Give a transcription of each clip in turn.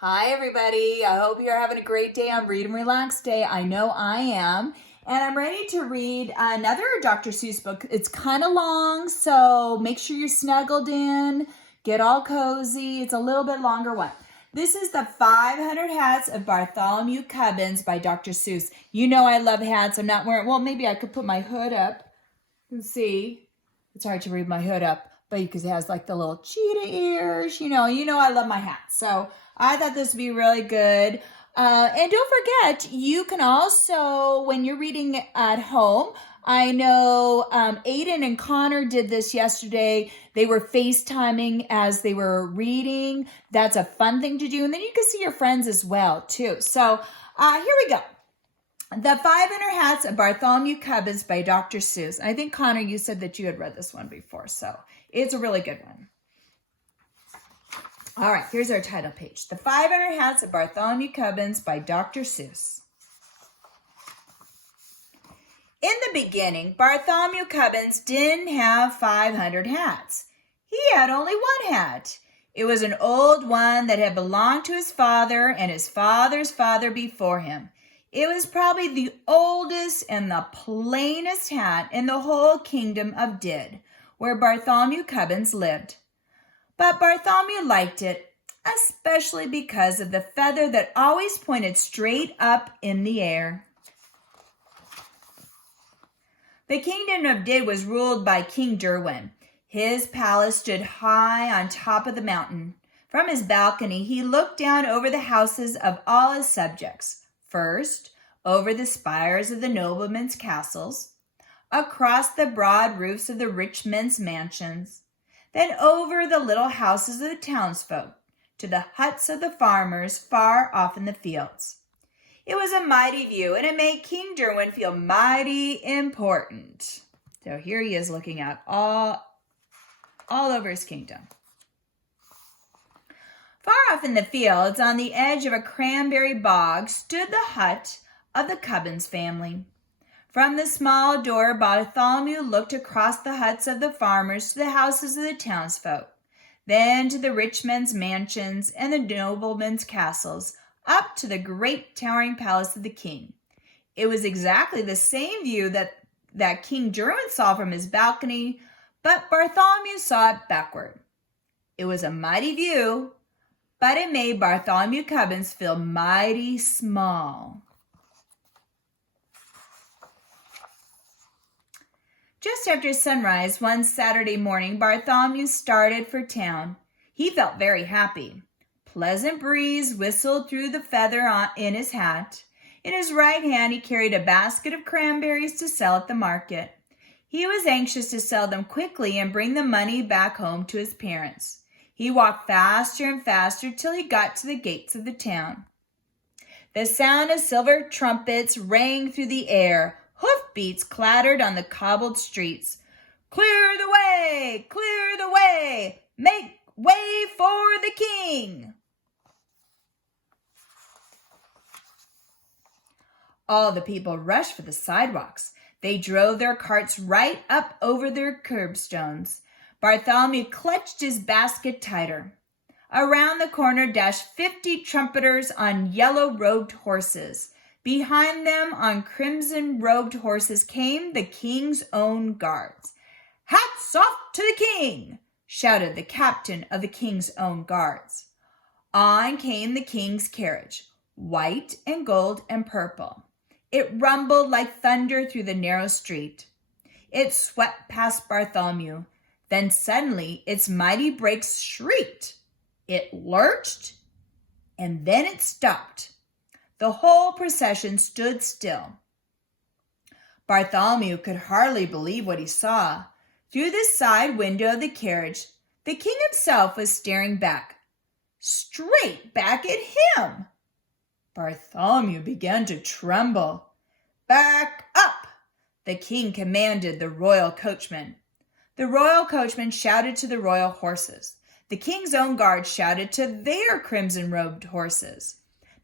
Hi, everybody. I hope you're having a great day on Read and Relax Day. I know I am. And I'm ready to read another Dr. Seuss book. It's kind of long, so make sure you're snuggled in. Get all cozy. It's a little bit longer one. This is the 500 Hats of Bartholomew Cubbins by Dr. Seuss. You know I love hats. I'm not wearing, well, maybe I could put my hood up and see. It's hard to read my hood up, but because it has like the little cheetah ears, you know I love my hats. So I thought this would be really good. And don't forget, you can also, when you're reading at home, I know Aiden and Connor did this yesterday. They were FaceTiming as they were reading. That's a fun thing to do. And then you can see your friends as well, too. So here we go. The 500 Hats of Bartholomew Cubbins by Dr. Seuss. I think, Connor, you said that you had read this one before, so it's a really good one. All right, here's our title page. The 500 Hats of Bartholomew Cubbins by Dr. Seuss. In the beginning, Bartholomew Cubbins didn't have 500 hats. He had only one hat. It was an old one that had belonged to his father and his father's father before him. It was probably the oldest and the plainest hat in the whole kingdom of Did, where Bartholomew Cubbins lived. But Bartholomew liked it, especially because of the feather that always pointed straight up in the air. The kingdom of Did was ruled by King Derwin. His palace stood high on top of the mountain. From his balcony, he looked down over the houses of all his subjects. First, over the spires of the noblemen's castles, across the broad roofs of the rich men's mansions, then over the little houses of the townsfolk, to the huts of the farmers far off in the fields. It was a mighty view, and it made King Derwin feel mighty important. So here he is looking out all over his kingdom. Far off in the fields, on the edge of a cranberry bog, stood the hut of the Cubbins family. From the small door, Bartholomew looked across the huts of the farmers to the houses of the townsfolk, then to the rich men's mansions and the noblemen's castles, up to the great towering palace of the king. It was exactly the same view that King Derwin saw from his balcony, but Bartholomew saw it backward. It was a mighty view, but it made Bartholomew Cubbins feel mighty small. Just after sunrise one Saturday morning, Bartholomew started for town. He felt very happy. Pleasant breeze whistled through the feather in his hat. In his right hand, he carried a basket of cranberries to sell at the market. He was anxious to sell them quickly and bring the money back home to his parents. He walked faster and faster till he got to the gates of the town. The sound of silver trumpets rang through the air. Hoofbeats clattered on the cobbled streets. Clear the way! Clear the way! Make way for the king! All the people rushed for the sidewalks. They drove their carts right up over their curbstones. Bartholomew clutched his basket tighter. Around the corner dashed 50 trumpeters on yellow-robed horses. Behind them, on crimson-robed horses, came the king's own guards. "Hats off to the king!" shouted the captain of the king's own guards. On came the king's carriage, white and gold and purple. It rumbled like thunder through the narrow street. It swept past Bartholomew. Then suddenly its mighty brakes shrieked. It lurched, and then it stopped. The whole procession stood still. Bartholomew could hardly believe what he saw. Through the side window of the carriage, the king himself was staring back, straight back at him. Bartholomew began to tremble. "Back up!" the king commanded the royal coachman. The royal coachman shouted to the royal horses. The king's own guard shouted to their crimson-robed horses.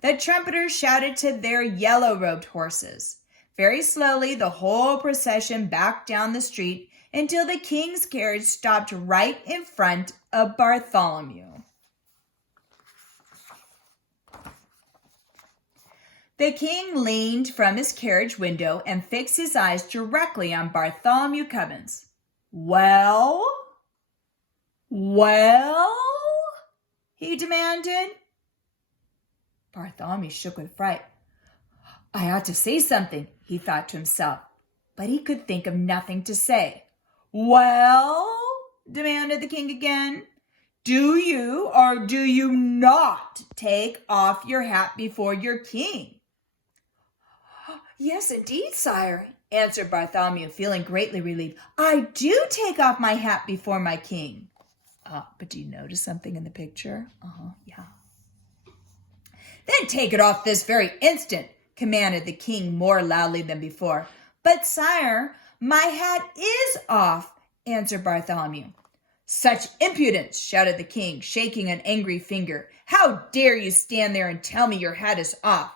The trumpeters shouted to their yellow-robed horses. Very slowly, the whole procession backed down the street until the king's carriage stopped right in front of Bartholomew. The king leaned from his carriage window and fixed his eyes directly on Bartholomew Cubbins. Well? Well? He demanded. Bartholomew shook with fright. I ought to say something, he thought to himself, but he could think of nothing to say. Well? Demanded the king again. Do you or do you not take off your hat before your king? Yes, indeed, sire, answered Bartholomew, feeling greatly relieved. I do take off my hat before my king. But do you notice something in the picture? Yeah. Then take it off this very instant, commanded the king more loudly than before. But, sire, my hat is off, answered Bartholomew. Such impudence, shouted the king, shaking an angry finger. How dare you stand there and tell me your hat is off?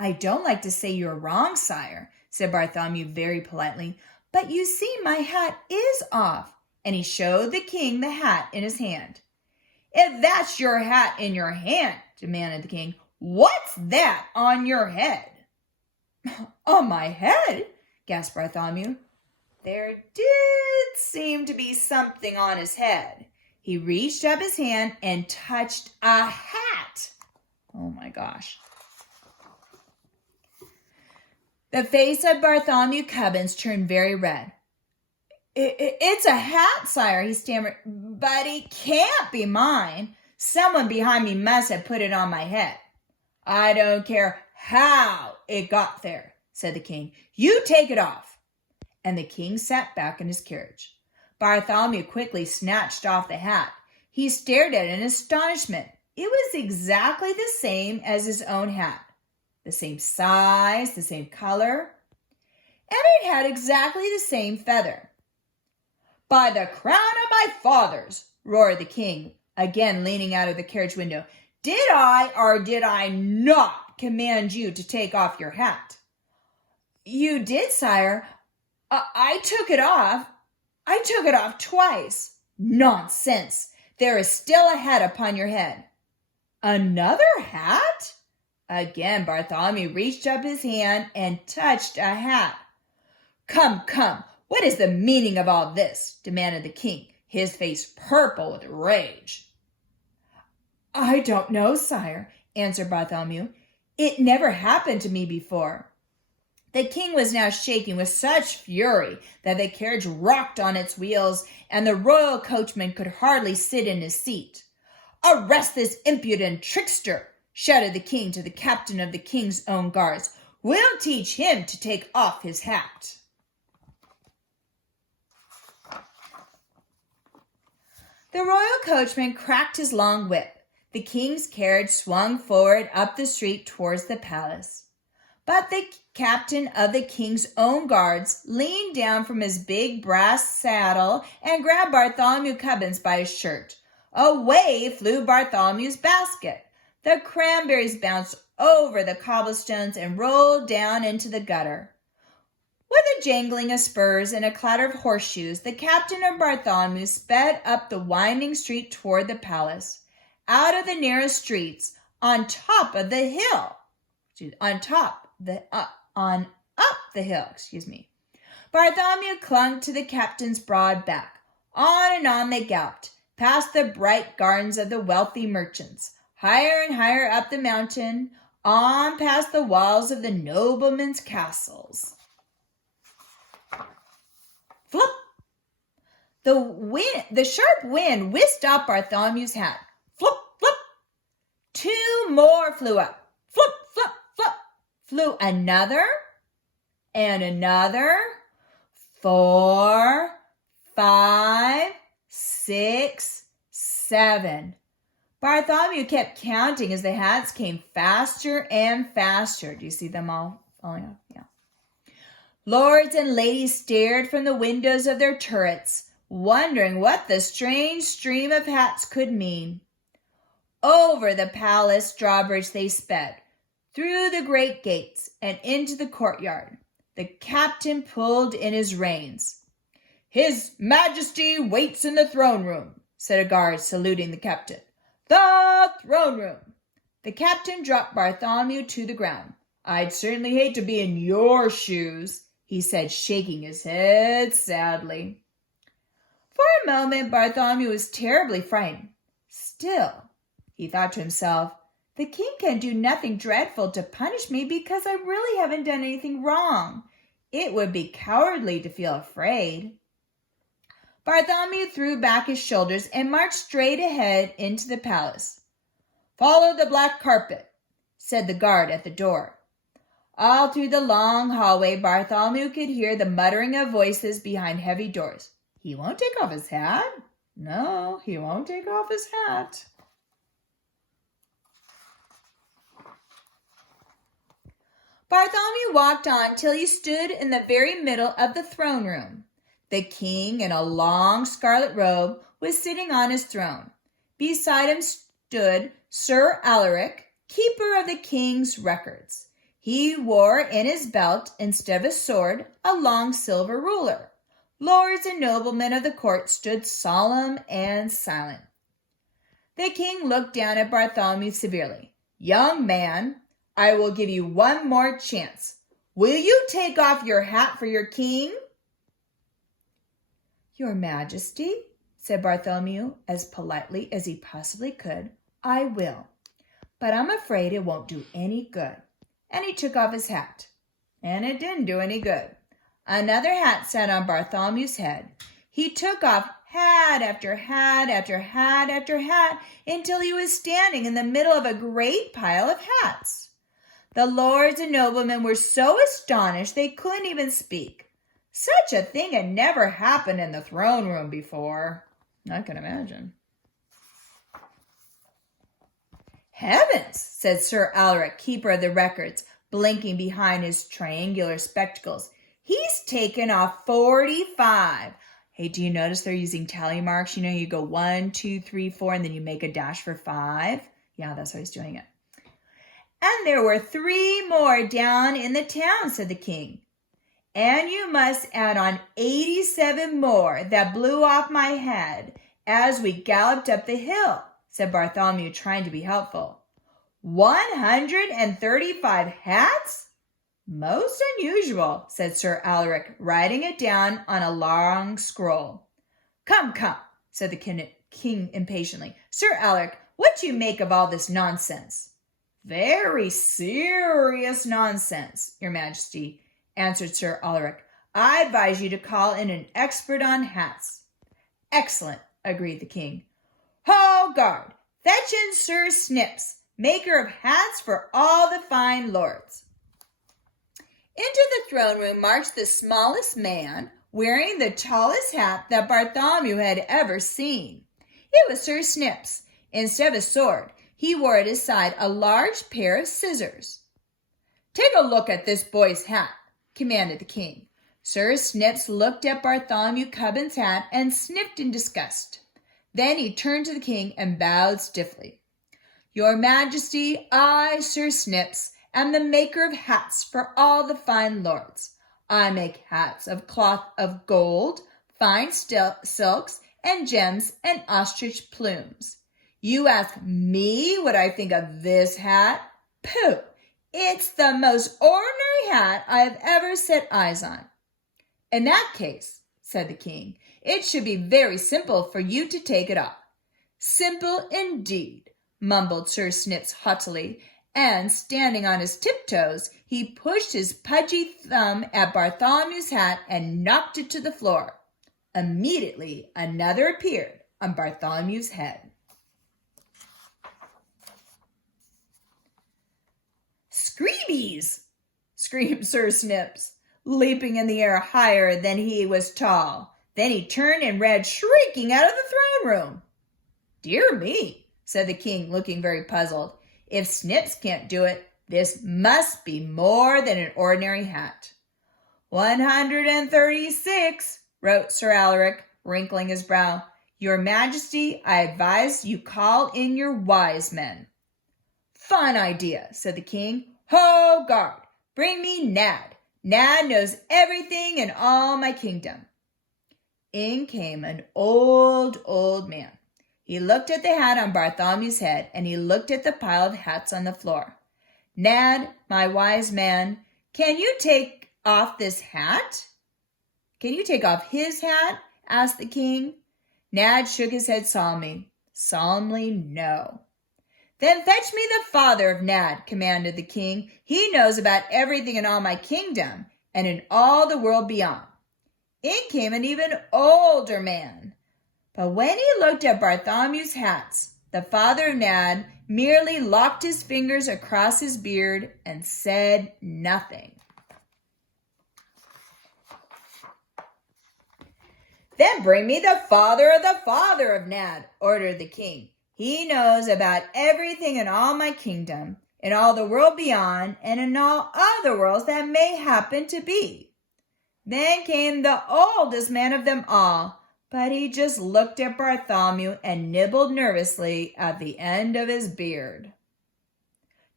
I don't like to say you're wrong, sire, said Bartholomew very politely, but you see my hat is off. And he showed the king the hat in his hand. If that's your hat in your hand, demanded the king, what's that on your head? On my head? Gasped Bartholomew. There did seem to be something on his head. He reached up his hand and touched a hat. Oh my gosh. The face of Bartholomew Cubbins turned very red. It's a hat, sire, he stammered, but it can't be mine. Someone behind me must have put it on my head. I don't care how it got there, said the king. You take it off. And the king sat back in his carriage. Bartholomew quickly snatched off the hat. He stared at it in astonishment. It was exactly the same as his own hat. The same size, the same color, and it had exactly the same feather. By the crown of my fathers, roared the king, again leaning out of the carriage window. Did I or did I not command you to take off your hat? You did, sire. I took it off. I took it off twice. Nonsense. There is still a hat upon your head. Another hat? Again, Bartholomew reached up his hand and touched a hat. Come, come. What is the meaning of all this? Demanded the king, his face purple with rage. I don't know, sire, answered Bartholomew. It never happened to me before. The king was now shaking with such fury that the carriage rocked on its wheels, and the royal coachman could hardly sit in his seat. Arrest this impudent trickster, shouted the king to the captain of the king's own guards. We'll teach him to take off his hat. The royal coachman cracked his long whip. The king's carriage swung forward up the street towards the palace. But the captain of the king's own guards leaned down from his big brass saddle and grabbed Bartholomew Cubbins by his shirt. Away flew Bartholomew's basket. The cranberries bounced over the cobblestones and rolled down into the gutter. With a jangling of spurs and a clatter of horseshoes, the captain of Bartholomew sped up the winding street toward the palace, out of the narrow streets, on top of the hill. On up the hill. Bartholomew clung to the captain's broad back. On and on they galloped, past the bright gardens of the wealthy merchants, higher and higher up the mountain, on past the walls of the noblemen's castles. Flop! The sharp wind whisked up Bartholomew's hat. Flop, flop! Two more flew up. Flop, flop, flop! Flew another and another. 4, 5, 6, 7. Bartholomew kept counting as the hats came faster and faster. Do you see them all falling off? Yeah. Lords and ladies stared from the windows of their turrets, wondering what the strange stream of hats could mean. Over the palace drawbridge they sped, through the great gates and into the courtyard. The captain pulled in his reins. His Majesty waits in the throne room, said a guard, saluting the captain. The throne room. The captain dropped Bartholomew to the ground. "I'd certainly hate to be in your shoes," he said, shaking his head sadly. For a moment, Bartholomew was terribly frightened. Still, he thought to himself, the king can do nothing dreadful to punish me because I really haven't done anything wrong. It would be cowardly to feel afraid. Bartholomew threw back his shoulders and marched straight ahead into the palace. "Follow the black carpet," said the guard at the door. All through the long hallway, Bartholomew could hear the muttering of voices behind heavy doors. "He won't take off his hat. No, he won't take off his hat." Bartholomew walked on till he stood in the very middle of the throne room. The king, in a long scarlet robe, was sitting on his throne. Beside him stood Sir Alaric, keeper of the king's records. He wore in his belt, instead of a sword, a long silver ruler. Lords and noblemen of the court stood solemn and silent. The king looked down at Bartholomew severely. "Young man, I will give you one more chance. Will you take off your hat for your king?" "Your Majesty," said Bartholomew as politely as he possibly could, "I will. But I'm afraid it won't do any good." And he took off his hat. And it didn't do any good. Another hat sat on Bartholomew's head. He took off hat after hat after hat after hat until he was standing in the middle of a great pile of hats. The lords and noblemen were so astonished they couldn't even speak. Such a thing had never happened in the throne room before. I can imagine. "Heavens," said Sir Alaric, keeper of the records, blinking behind his triangular spectacles. "He's taken off 45. Hey, do you notice they're using tally marks? You know, you go 1, 2, 3, 4, and then you make a dash for 5. Yeah, that's how he's doing it. "And there were 3 more down in the town," said the king. "And you must add on 87 more that blew off my head as we galloped up the hill," said Bartholomew, trying to be helpful. 135 hats? "Most unusual," said Sir Alaric, writing it down on a long scroll. Come, said the king impatiently. "Sir Alaric, what do you make of all this nonsense?" "Very serious nonsense, Your Majesty," answered Sir Alaric. "I advise you to call in an expert on hats." "Excellent," agreed the king. "Ho, guard! Fetch in Sir Snips, maker of hats for all the fine lords." Into the throne room marched the smallest man, wearing the tallest hat that Bartholomew had ever seen. It was Sir Snips. Instead of a sword, he wore at his side a large pair of scissors. "Take a look at this boy's hat," commanded the king. Sir Snips looked at Bartholomew Cubbins' hat and sniffed in disgust. Then he turned to the king and bowed stiffly. "Your Majesty, I, Sir Snips, am the maker of hats for all the fine lords. I make hats of cloth of gold, fine silks, and gems and ostrich plumes. You ask me what I think of this hat? Pooh! It's the most ordinary hat I have ever set eyes on." "In that case," said the king, "it should be very simple for you to take it off." "Simple indeed," mumbled Sir Snips haughtily, and standing on his tiptoes, he pushed his pudgy thumb at Bartholomew's hat and knocked it to the floor. Immediately, another appeared on Bartholomew's head. "Screebies!" screamed Sir Snips, leaping in the air higher than he was tall. Then he turned and ran shrieking out of the throne room. "Dear me," said the king, looking very puzzled. "If Snips can't do it, this must be more than an ordinary hat." 136, wrote Sir Alaric, wrinkling his brow. "Your Majesty, I advise you call in your wise men." "Fine idea," said the king. "Ho, guard! Bring me Nad. Nad knows everything in all my kingdom." In came an old man. He looked at the hat on Bartholomew's head, and he looked at the pile of hats on the floor. "Nad, my wise man, can you take off this hat?" "Can you take off his hat?" asked the king. Nad shook his head solemnly, no. "Then fetch me the father of Nad," commanded the king. "He knows about everything in all my kingdom and in all the world beyond." In came an even older man. But when he looked at Bartholomew's hats, the father of Nad merely locked his fingers across his beard and said nothing. "Then bring me the father of Nad," ordered the king. "He knows about everything in all my kingdom, in all the world beyond, and in all other worlds that may happen to be." Then came the oldest man of them all, but he just looked at Bartholomew and nibbled nervously at the end of his beard.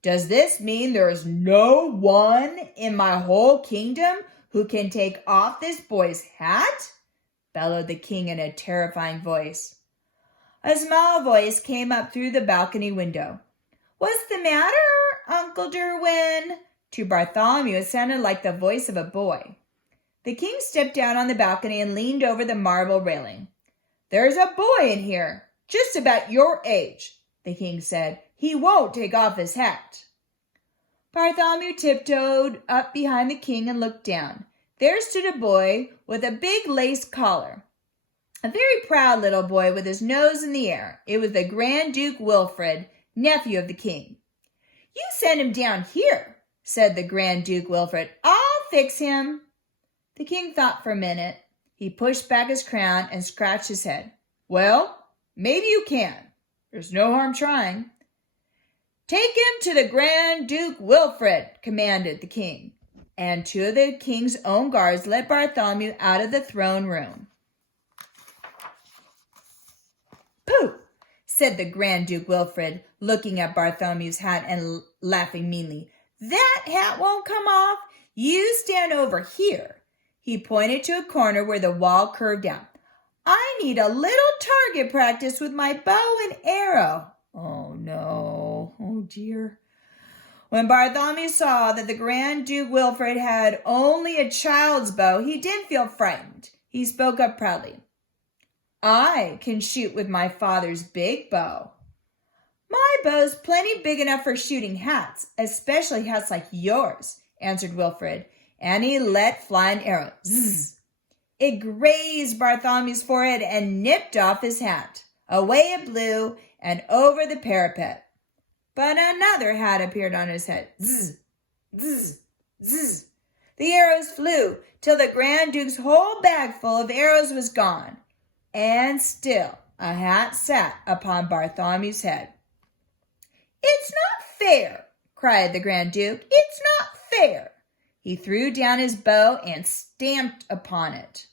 "Does this mean there is no one in my whole kingdom who can take off this boy's hat?" bellowed the king in a terrifying voice. A small voice came up through the balcony window. "What's the matter, Uncle Derwin?" To Bartholomew, it sounded like the voice of a boy. The king stepped down on the balcony and leaned over the marble railing. "There's a boy in here, just about your age," the king said. "He won't take off his hat." Bartholomew tiptoed up behind the king and looked down. There stood a boy with a big lace collar. A very proud little boy with his nose in the air. It was the Grand Duke Wilfred, nephew of the king. "You send him down here," said the Grand Duke Wilfred. "I'll fix him." The king thought for a minute. He pushed back his crown and scratched his head. "Well, maybe you can. There's no harm trying." "Take him to the Grand Duke Wilfred," commanded the king. And two of the king's own guards led Bartholomew out of the throne room. "Pooh!" said the Grand Duke Wilfred, looking at Bartholomew's hat and laughing meanly. "That hat won't come off. You stand over here." He pointed to a corner where the wall curved down. "I need a little target practice with my bow and arrow." Oh, no. Oh, dear. When Bartholomew saw that the Grand Duke Wilfred had only a child's bow, he didn't feel frightened. He spoke up proudly. "I can shoot with my father's big bow." "My bow's plenty big enough for shooting hats, especially hats like yours," answered Wilfred, and he let fly an arrow. Zzz! It grazed Bartholomew's forehead and nipped off his hat. Away it blew and over the parapet. But another hat appeared on his head. Zzz! Zzz! Zzz! The arrows flew till the Grand Duke's whole bag full of arrows was gone. And still a hat sat upon Bartholomew's head. "It's not fair," cried the Grand Duke. "It's not fair." He threw down his bow and stamped upon it.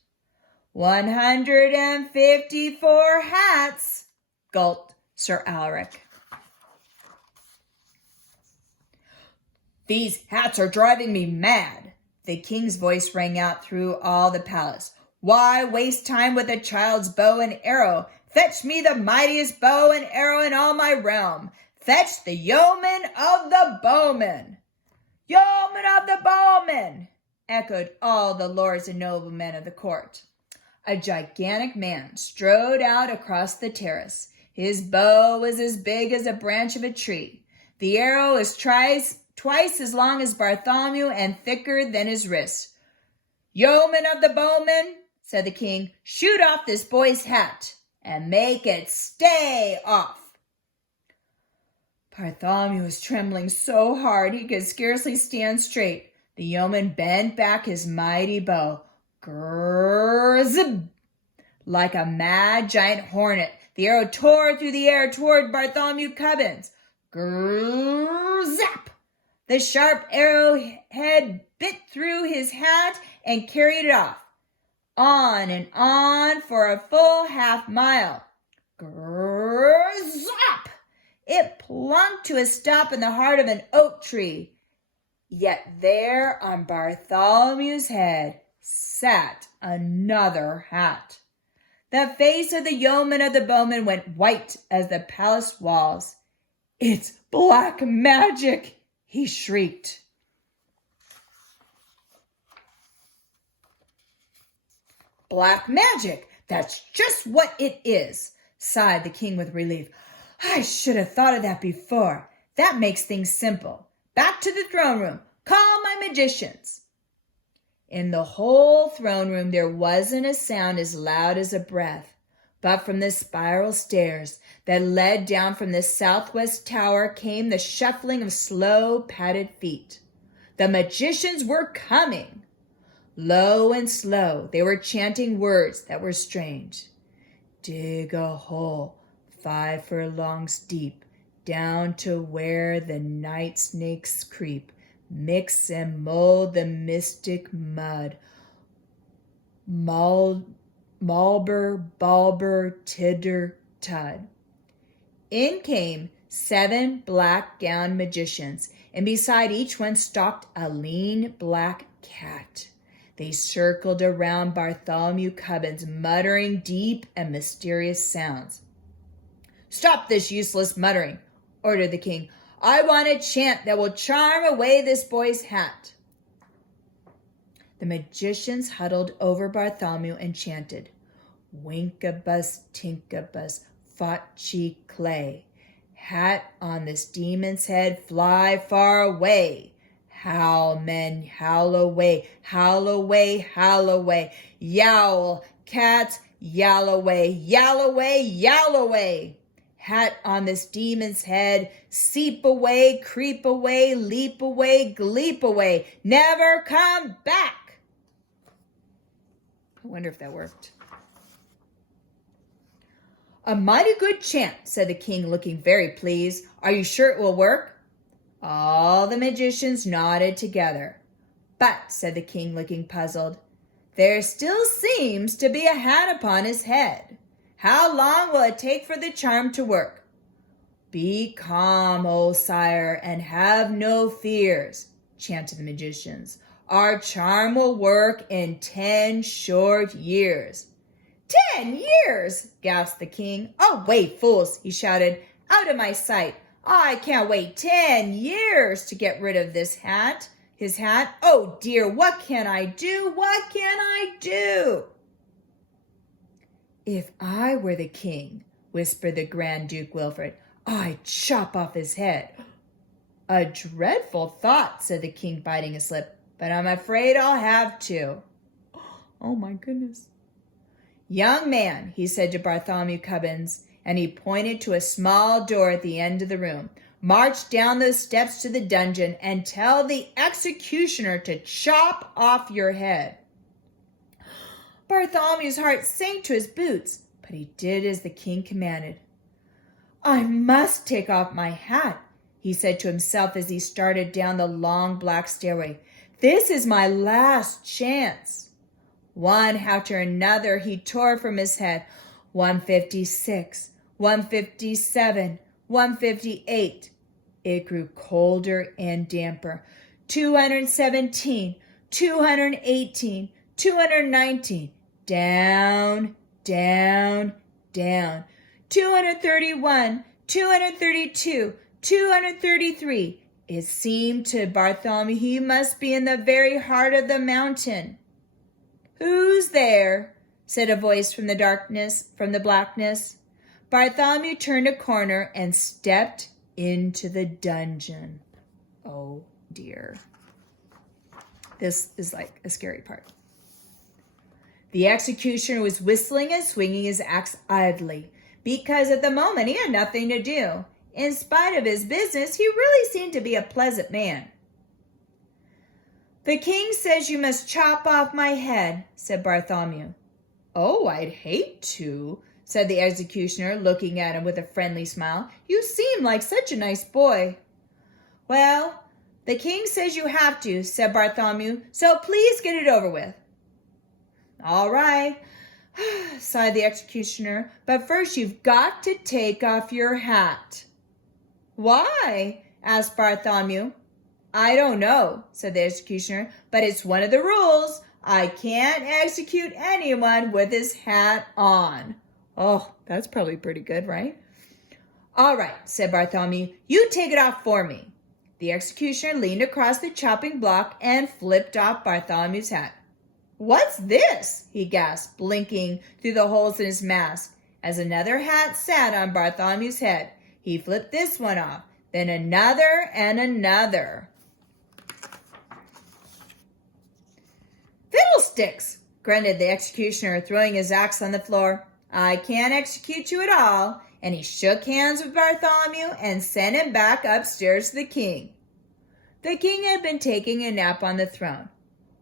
154 hats, gulped Sir Alaric. "These hats are driving me mad," the king's voice rang out through all the palace. "Why waste time with a child's bow and arrow? Fetch me the mightiest bow and arrow in all my realm. Fetch the yeoman of the bowmen." "Yeoman of the bowmen," echoed all the lords and noblemen of the court. A gigantic man strode out across the terrace. His bow was as big as a branch of a tree. The arrow was twice as long as Bartholomew and thicker than his wrist. "Yeoman of the bowmen," said the king, "shoot off this boy's hat and make it stay off." Bartholomew was trembling so hard he could scarcely stand straight. The yeoman bent back his mighty bow. Grrr-zib! Like a mad giant hornet, the arrow tore through the air toward Bartholomew Cubbins. Grrr-zap! The sharp arrowhead bit through his hat and carried it off. On and on for a full half-mile. Grrr-zap! It plunked to a stop in the heart of an oak tree. Yet there on Bartholomew's head sat another hat. The face of the yeoman of the bowmen went white as the palace walls. "It's black magic!" he shrieked. "Black magic! That's just what it is," sighed the king with relief. "I should have thought of that before. That makes things simple. Back to the throne room. Call my magicians." In the whole throne room there wasn't a sound as loud as a breath, but from the spiral stairs that led down from the southwest tower came the shuffling of slow, padded feet. The magicians were coming. Low and slow, they were chanting words that were strange. "Dig a hole 5 furlongs deep, down to where the night snakes creep. Mix and mold the mystic mud. Malber, balber, tidder, tud." In came 7 black-gowned magicians, and beside each one stalked a lean black cat. They circled around Bartholomew Cubbins, muttering deep and mysterious sounds. "Stop this useless muttering," ordered the king. "I want a chant that will charm away this boy's hat." The magicians huddled over Bartholomew and chanted, "Winkabus, tinkabus, fotchi clay. Hat on this demon's head, fly far away. Howl, men, howl away, howl away, howl away. Yowl, cats, yowl away, yowl away, yowl away. Hat on this demon's head, seep away, creep away, leap away, gleep away. Never come back." I wonder if that worked. "A mighty good chant," said the king, looking very pleased. "Are you sure it will work?" All the magicians nodded together. "But," said the king, looking puzzled, "there still seems to be a hat upon his head. How long will it take for the charm to work?" "Be calm, O sire, and have no fears," chanted the magicians. "Our charm will work in 10 short years." "10 years!" gasped the king. "Away, fools!" he shouted. "Out of my sight! I can't wait 10 years to get rid of this hat. His hat. Oh dear, what can I do? What can I do?" "If I were the king," whispered the Grand Duke Wilfred, "I'd chop off his head." "A dreadful thought," said the king, biting his lip, "but I'm afraid I'll have to." Oh my goodness. "Young man," he said to Bartholomew Cubbins, and he pointed to a small door at the end of the room, "march down those steps to the dungeon and tell the executioner to chop off your head." Bartholomew's heart sank to his boots, but he did as the king commanded. "I must take off my hat," he said to himself as he started down the long black stairway. "This is my last chance." One after another he tore from his head. 156, 157, 158. It grew colder and damper. 217, 218, 219. Down, down, down. 231, 232, 233. It seemed to Bartholomew he must be in the very heart of the mountain. "Who's there?" said a voice from the darkness, from the blackness. Bartholomew turned a corner and stepped into the dungeon. Oh dear. This is like a scary part. The executioner was whistling and swinging his axe idly, because at the moment he had nothing to do. In spite of his business, he really seemed to be a pleasant man. "The king says you must chop off my head," said Bartholomew. "Oh, I'd hate to," said the executioner, looking at him with a friendly smile. "You seem like such a nice boy." "Well, the king says you have to," said Bartholomew, "so please get it over with." "All right," sighed the executioner, "but first you've got to take off your hat." "Why?" asked Bartholomew. "I don't know," said the executioner, "but it's one of the rules. I can't execute anyone with his hat on. Oh, that's probably pretty good, right? All right, said Bartholomew, you take it off for me. The executioner leaned across the chopping block and flipped off Bartholomew's hat. What's this? He gasped, blinking through the holes in his mask. As another hat sat on Bartholomew's head, he flipped this one off, then another and another. Fiddlesticks, grunted the executioner, throwing his axe on the floor. I can't execute you at all. And he shook hands with Bartholomew and sent him back upstairs to the king. The king had been taking a nap on the throne.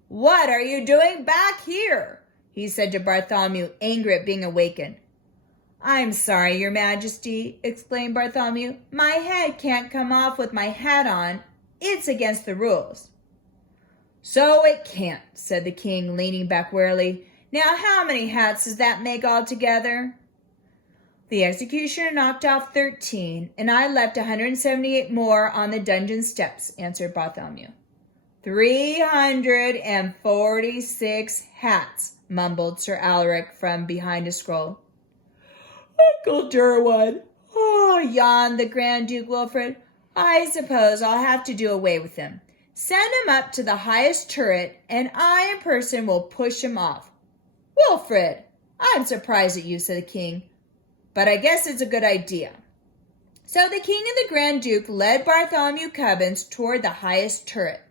What are you doing back here? He said to Bartholomew, angry at being awakened. I'm sorry, your majesty, exclaimed Bartholomew. My head can't come off with my hat on. It's against the rules. So it can't, said the king, leaning back wearily. Now how many hats does that make altogether? The executioner knocked off 13, and I left 178 more on the dungeon steps, answered Bartholomew. 346 hats, mumbled Sir Alaric from behind a scroll. Uncle Derwin, yawned the Grand Duke Wilfred. I suppose I'll have to do away with him. Send him up to the highest turret, and I in person will push him off. Wilfred, I'm surprised at you, said the king. But I guess it's a good idea. So the king and the Grand Duke led Bartholomew Cubbins toward the highest turret.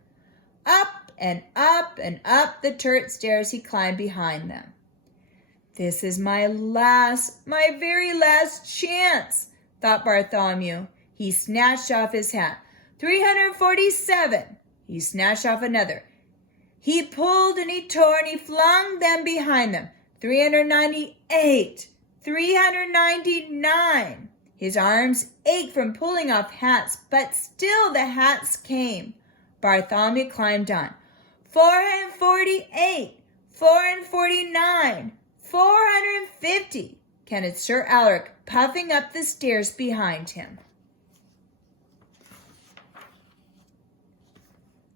Up and up and up the turret stairs he climbed behind them. This is my very last chance, thought Bartholomew. He snatched off his hat. 347. He snatched off another. He pulled and he tore and he flung them behind them. 398. 399. His arms ached from pulling off hats, but still the hats came. Bartholomew climbed on. 448, 449, 450, counted Sir Alaric, puffing up the stairs behind him.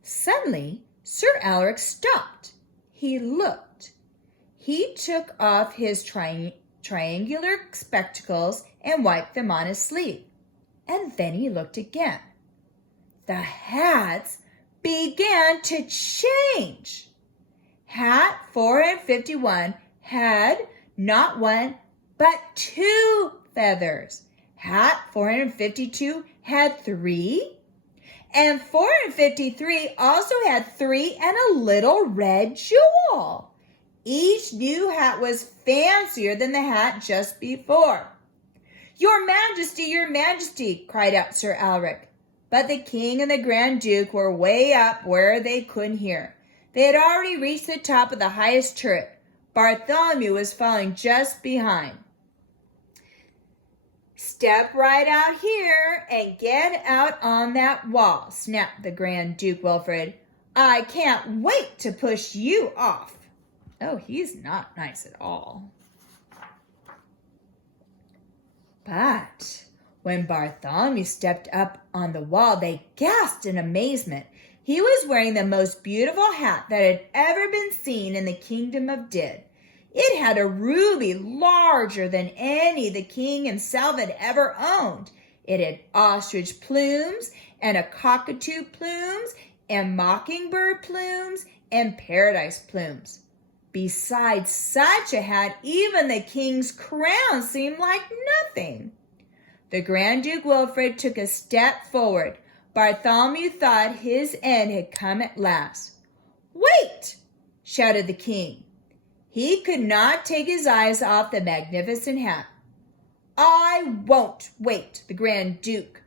Suddenly, Sir Alaric stopped. He looked. He took off his triangular spectacles and wiped them on his sleeve. And then he looked again. The hats began to change. Hat 451 had not one, but 2 feathers. Hat 452 had 3. And 453 also had 3 and a little red jewel. Each new hat was fancier than the hat just before. Your Majesty, cried out Sir Alaric. But the king and the Grand Duke were way up where they couldn't hear. They had already reached the top of the highest turret. Bartholomew was following just behind. Step right out here and get out on that wall, snapped the Grand Duke Wilfred. I can't wait to push you off. Oh, he's not nice at all. But when Bartholomew stepped up on the wall, they gasped in amazement. He was wearing the most beautiful hat that had ever been seen in the kingdom of Did. It had a ruby larger than any the king himself had ever owned. It had ostrich plumes and a cockatoo plumes and mockingbird plumes and paradise plumes. Besides such a hat, even the king's crown seemed like nothing. The Grand Duke Wilfred took a step forward. Bartholomew thought his end had come at last. Wait! Shouted the king. He could not take his eyes off the magnificent hat. I won't wait, the Grand Duke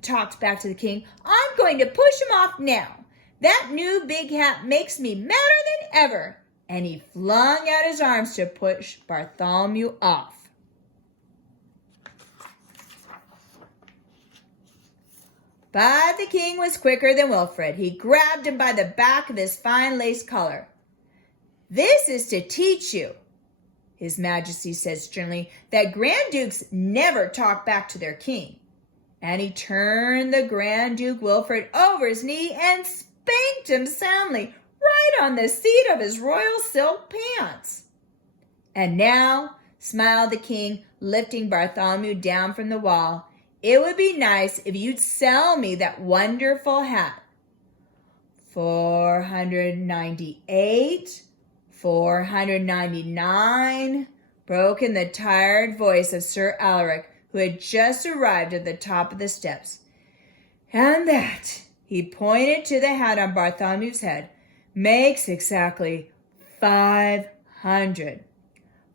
talked back to the king. I'm going to push him off now. That new big hat makes me madder than ever. And he flung out his arms to push Bartholomew off. But the king was quicker than Wilfred. He grabbed him by the back of his fine lace collar. This is to teach you, His Majesty said sternly, that Grand Dukes never talk back to their king. And he turned the Grand Duke Wilfred over his knee and spanked him soundly, right on the seat of his royal silk pants. And now, smiled the king, lifting Bartholomew down from the wall, it would be nice if you'd sell me that wonderful hat. 498, 499, broke in the tired voice of Sir Alaric, who had just arrived at the top of the steps. And that, he pointed to the hat on Bartholomew's head, makes exactly 500.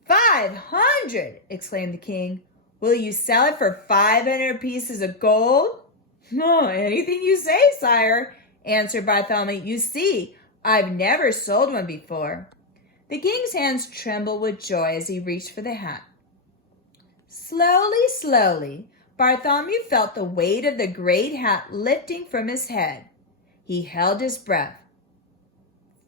500! Exclaimed the king. Will you sell it for 500 pieces of gold? No, anything you say, sire, answered Bartholomew. You see, I've never sold one before. The king's hands trembled with joy as he reached for the hat. Slowly, slowly, Bartholomew felt the weight of the great hat lifting from his head. He held his breath.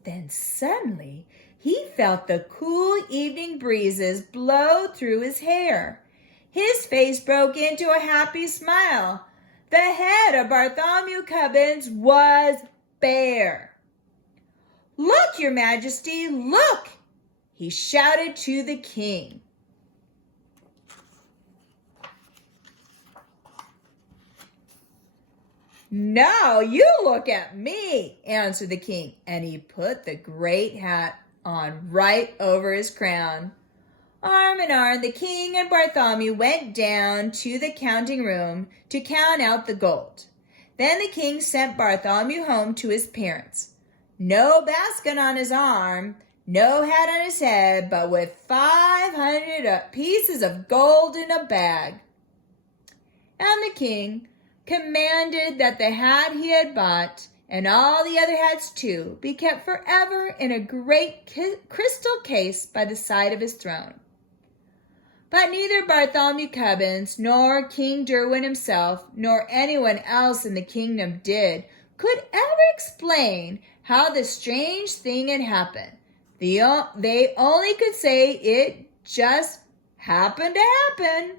Then suddenly, he felt the cool evening breezes blow through his hair. His face broke into a happy smile. The head of Bartholomew Cubbins was bare. Look, your majesty, look! He shouted to the king. No, you look at me, answered the king, and he put the great hat on right over his crown. Arm in arm, the king and Bartholomew went down to the counting room to count out the gold. Then the king sent Bartholomew home to his parents. No basket on his arm, no hat on his head, but with 500 pieces of gold in a bag. And the king commanded that the hat he had bought, and all the other hats too, be kept forever in a great crystal case by the side of his throne. But neither Bartholomew Cubbins, nor King Derwin himself, nor anyone else in the kingdom could ever explain how the strange thing had happened. They only could say it just happened to happen,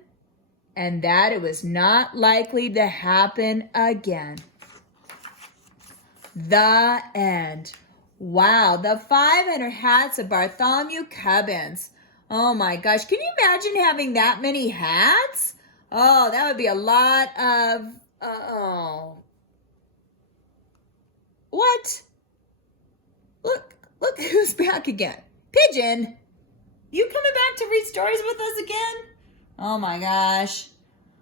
and that it was not likely to happen again. The end. Wow, the 500 hats of Bartholomew Cubbins. Oh my gosh, can you imagine having that many hats? Oh, that would be a lot of, What? Look who's back again. Pigeon, you coming back to read stories with us again? Oh my gosh.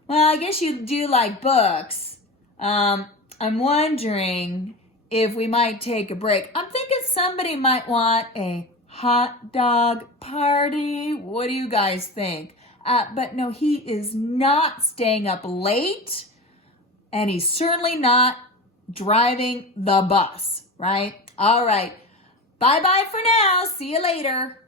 Well, I guess you do like books. I'm wondering if we might take a break. I'm thinking somebody might want a hot dog party. What do you guys think? But no, he is not staying up late, and he's certainly not driving the bus, right? All right. Bye-bye for now. See you later.